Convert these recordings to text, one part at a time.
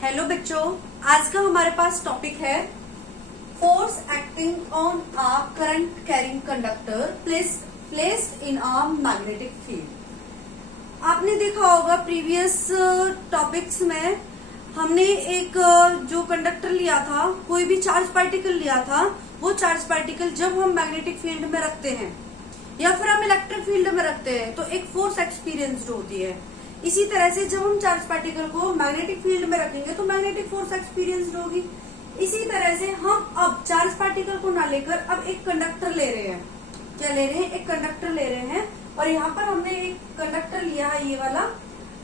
Hello बच्चों, आज का हमारे पास टॉपिक है force acting on a current carrying conductor placed in a magnetic field. आपने देखा होगा प्रीवियस टॉपिक्स में हमने एक जो कंडक्टर लिया था, कोई भी चार्ज पार्टिकल लिया था, वो चार्ज पार्टिकल जब हम मैग्नेटिक फील्ड में रखते हैं या फिर हम इलेक्ट्रिक फील्ड में रखते हैं तो एक फोर्स एक्सपीरियंस्ड होती है। इसी तरह से जब हम चार्ज पार्टिकल को मैग्नेटिक फील्ड में रखेंगे तो मैग्नेटिक फोर्स एक्सपीरियंस्ड होगी। इसी तरह से हम अब चार्ज पार्टिकल को ना लेकर अब एक कंडक्टर ले रहे हैं। क्या ले रहे हैं? एक कंडक्टर ले रहे हैं। और यहाँ पर हमने एक कंडक्टर लिया है, ये वाला।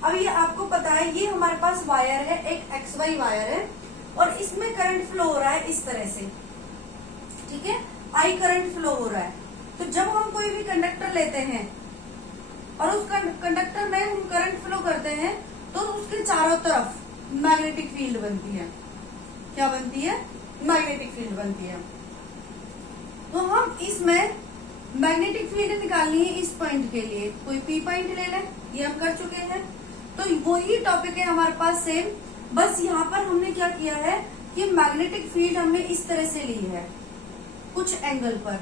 अब ये आपको पता है, ये हमारे पास वायर है, एक XY वायर है और इसमें करंट फ्लो हो रहा है इस तरह से। ठीक है, I करंट फ्लो हो रहा है। तो जब हम कोई भी कंडक्टर लेते हैं और उस कंडक्टर में हम करंट फ्लो करते हैं तो उसके चारों तरफ मैग्नेटिक फील्ड बनती है। क्या बनती है? मैग्नेटिक फील्ड बनती है। तो हम इसमें मैग्नेटिक फील्ड निकालनी है इस पॉइंट के लिए। कोई P पॉइंट ले लें, ये हम कर चुके हैं। तो वही टॉपिक है हमारे पास सेम, बस यहाँ पर हमने क्या किया है कि मैग्नेटिक फील्ड हमने इस तरह से ली है, कुछ एंगल पर।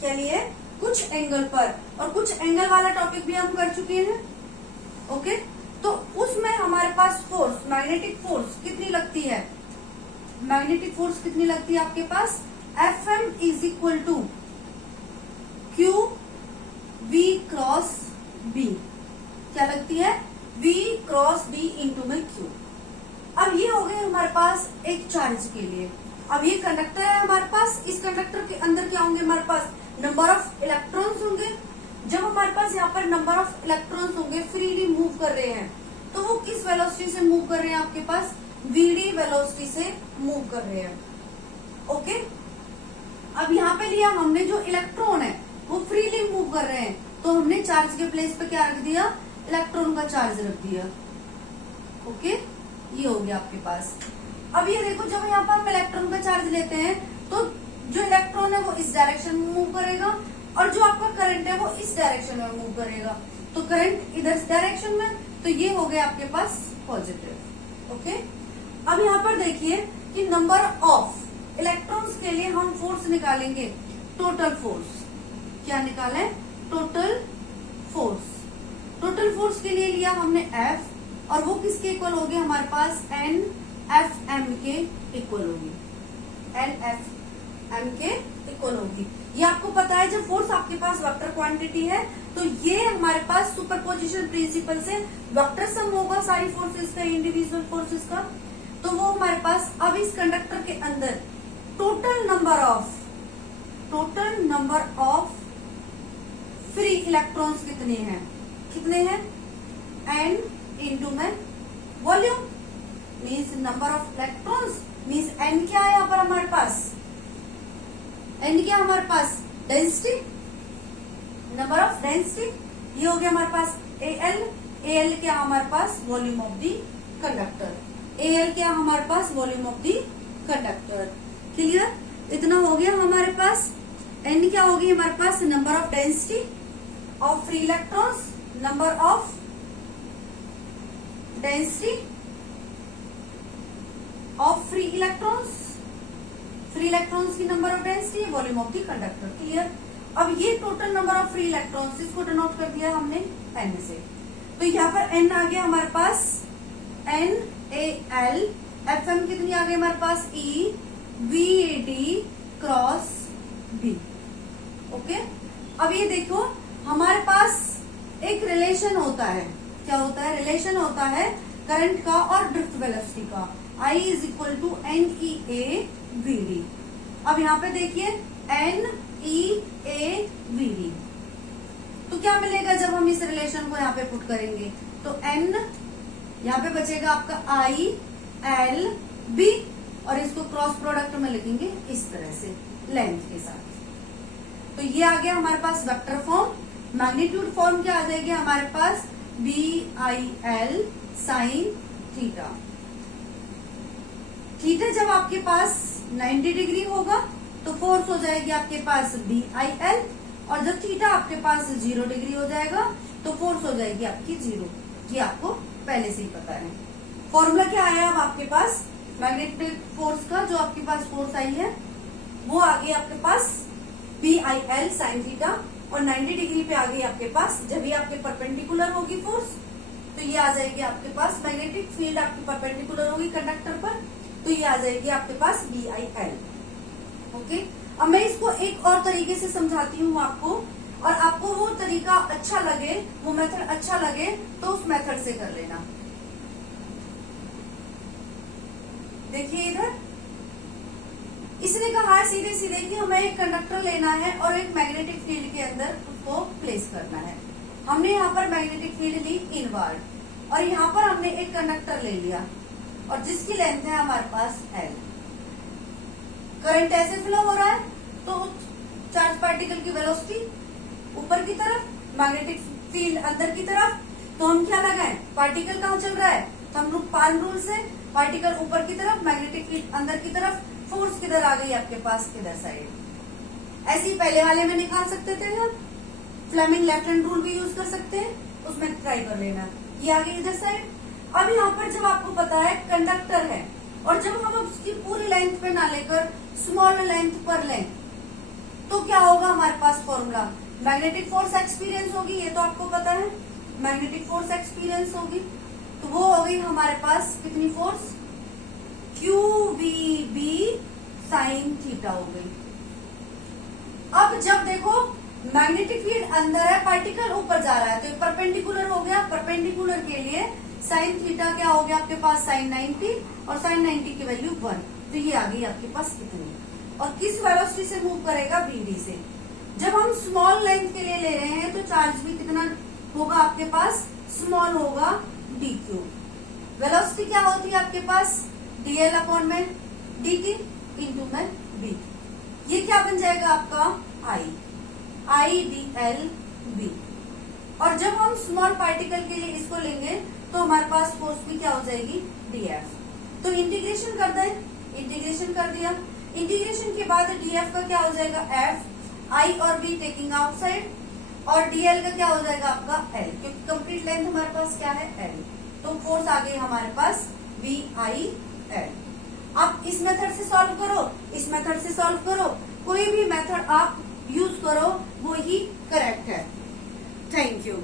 क्या लिए? कुछ एंगल पर। और कुछ एंगल वाला टॉपिक भी हम कर चुके हैं। ओके, तो उसमें हमारे पास फोर्स, मैग्नेटिक फोर्स कितनी लगती है? मैग्नेटिक फोर्स कितनी लगती है आपके पास? Fm is equal to Q V cross B। क्या लगती है? V क्रॉस B इंटू में Q। अब ये हो गए हमारे पास एक चार्ज के लिए। अब ये कंडक्टर है हमारे पास, इस कंडक्टर के अंदर क्या होंगे हमारे पास? नंबर ऑफ इलेक्ट्रॉन्स होंगे। जब हमारे पास यहाँ पर नंबर ऑफ इलेक्ट्रॉन्स होंगे, फ्रीली मूव कर रहे हैं, तो वो किस वेलोसिटी से मूव कर रहे हैं? आपके पास VD वेलोसिटी से मूव कर रहे हैं। ओके, अब यहाँ पे लिया हमने, जो इलेक्ट्रॉन है वो फ्रीली मूव कर रहे हैं, तो हमने चार्ज के प्लेस पे क्या रख दिया? इलेक्ट्रॉन का चार्ज रख दिया। ओके, ये हो गया आपके पास। अब ये देखो, जब यहाँ पर हम इलेक्ट्रॉन का चार्ज लेते हैं तो जो इलेक्ट्रॉन है वो इस डायरेक्शन में मूव करेगा और जो आपका करंट है वो इस डायरेक्शन में मूव करेगा। तो करंट इधर डायरेक्शन में, तो ये हो गया आपके पास पॉजिटिव। ओके, अब यहाँ पर देखिए कि नंबर ऑफ इलेक्ट्रॉन्स के लिए हम फोर्स निकालेंगे, टोटल फोर्स। क्या निकालें? Total force. टोटल फोर्स के लिए लिया हमने F, और वो किसके इक्वल होगी हमारे पास? NFM के इक्वल होगी। NFM के इक्वल होगी। ये आपको पता है, जब फोर्स आपके पास वेक्टर क्वांटिटी है तो ये हमारे पास सुपरपोजिशन प्रिंसिपल से वेक्टर सम होगा सारी फोर्सेस का, इंडिविजुअल फोर्सेस का। तो वो हमारे पास अब इस कंडक्टर के अंदर total number of free electrons कितने हैं? कितने हैं? N इंटू में volume, means number of electrons, means N क्या है यहाँ पर हमारे पास? N क्या हमारे पास? Density, number of density. ये हो गया हमारे पास AL क्या हमारे पास? Volume of the conductor. AL क्या हमारे पास? Volume of the conductor. Clear? इतना हो गया हमारे पास। N क्या होगी हमारे पास? Number of density of free electrons, number of density of free electrons की number of density, volume of the conductor. Clear? अब ये total number of free electrons, इसको डिनोट कर दिया हमने N से। तो यहाँ पर N आ गया हमारे पास NaL। Fm कितनी आ गई हमारे पास? EVAD cross B। ओके, अब ये देखो हमारे पास एक रिलेशन होता है। क्या होता है? रिलेशन होता है करंट का और ड्रिफ्ट वेलोसिटी का। I is equal to NEAVD। अब यहाँ पे देखिए NEAVD, तो क्या मिलेगा जब हम इस रिलेशन को यहाँ पे पुट करेंगे? तो N यहाँ पे बचेगा आपका ILB, और इसको क्रॉस प्रोडक्ट में लिखेंगे इस तरह से लेंथ के साथ। तो ये आ गया हमारे पास वेक्टर फॉर्म। मैग्नीट्यूड फॉर्म क्या आ जाएगी हमारे पास? BIL sine theta. थीटा जब आपके पास 90 डिग्री होगा तो फोर्स हो जाएगी आपके पास BIL, और जब थीटा आपके पास 0 डिग्री हो जाएगा तो फोर्स हो जाएगी आपकी 0। ये आपको पहले से ही पता है। फॉर्मूला क्या आया अब आपके पास, मैग्नेटिक फोर्स का जो आपके पास फोर्स आई है वो आ गई आपके पास BIL साइन थीटा, और 90 डिग्री पे आ गई आपके पास, जब ये आपके परपेंडिकुलर होगी फोर्स तो ये आ जाएगी आपके पास, मैग्नेटिक फील्ड आपकी परपेंडिकुलर होगी कंडक्टर पर तो ये आ जाएगी आपके पास BIL। ओके, अब मैं इसको एक और तरीके से समझाती हूँ आपको, और आपको वो तरीका अच्छा लगे, वो मेथड अच्छा लगे तो उस मेथड से कर लेना। देखिए इधर इसने कहा है सीधे सीधे कि हमें एक कंडक्टर लेना है और एक मैग्नेटिक फील्ड के अंदर उसको प्लेस करना है। हमने यहाँ पर मैग्नेटिक फील्ड ली इनवर्ड, और यहाँ पर हमने एक कंडक्टर ले लिया और जिसकी लेंथ है हमारे पास L। करंट ऐसे फ्लो हो रहा है तो चार्ज पार्टिकल की वेलोसिटी ऊपर की तरफ, मैग्नेटिक फील्ड अंदर की तरफ, तो हम क्या लगाएं, पार्टिकल कहाँ चल रहा है, तो हम लोग पान रूल से पार्टिकल ऊपर की तरफ, मैग्नेटिक फील्ड अंदर की तरफ, फोर्स किधर आ गई आपके पास, किधर साइड। ऐसे ही पहले वाले में निकाल सकते थे हम, फ्लेमिंग लेफ्ट हैंड रूल भी यूज कर सकते हैं, उसमें ट्राई कर लेना, ये आ गई इधर साइड। अब यहाँ पर जब आपको पता है कंडक्टर है, और जब हम उसकी पूरी लेंथ पे ना लेकर स्मॉल लेंथ पर लें तो क्या होगा हमारे पास फॉर्मूला, मैग्नेटिक फोर्स एक्सपीरियंस होगी, ये तो आपको पता है, मैग्नेटिक फोर्स एक्सपीरियंस होगी, तो वो हो गई हमारे पास कितनी फोर्स, QVB साइन थीटा हो गई। अब जब देखो मैग्नेटिक फील्ड अंदर है, पार्टिकल ऊपर जा रहा है, तो परपेंडिकुलर हो गया, परपेंडिकुलर के लिए साइन थीटा क्या हो गया आपके पास, साइन 90, और साइन 90 की वैल्यू 1, तो ये आ गई आपके पास कितनी, और किस वेलोसिटी से मूव करेगा, VD से। जब हम स्मॉल लेंथ के लिए ले रहे हैं तो चार्ज भी कितना होगा आपके पास, स्मॉल होगा, DQ। वेलोसिटी क्या होती है आपके पास, DL अपॉन में DT इंटू में B, ये क्या बन जाएगा आपका IDLB। और जब हम स्मॉल पार्टिकल के लिए इसको लेंगे तो हमारे पास फोर्स भी क्या हो जाएगी, DF। तो इंटीग्रेशन कर दें, इंटीग्रेशन कर दिया, इंटीग्रेशन के बाद DF का क्या हो जाएगा F, I और B टेकिंग आउटसाइड, और DL का क्या हो जाएगा आपका L, क्योंकि कंप्लीट लेंथ हमारे पास क्या है L, तो फोर्स आ गई हमारे पास VIL। आप इस मेथड से सॉल्व करो, इस मेथड से सॉल्व करो, कोई भी मेथड आप यूज करो वो ही करेक्ट है। Thank you.